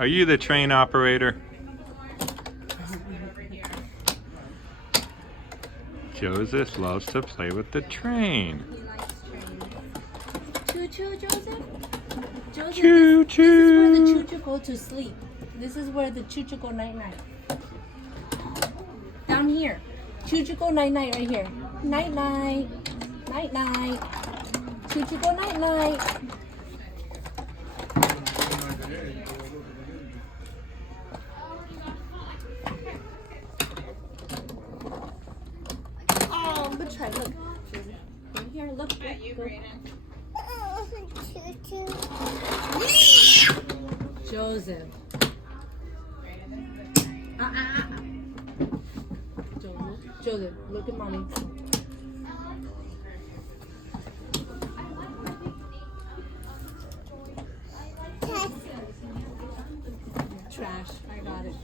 Are you the train operator? Joseph loves to play with the train. He likes trains. Choo-choo, Joseph? Joseph, Choo this is where the choo. choo-choo go to sleep. This is where the choo-choo go night-night. Down here. Choo-choo go night-night right here. Night-night. Night-night. Choo-choo go night-night. Oh, but try, look. Right here, look. Joseph. Joseph, look at mommy. Trash. I got it.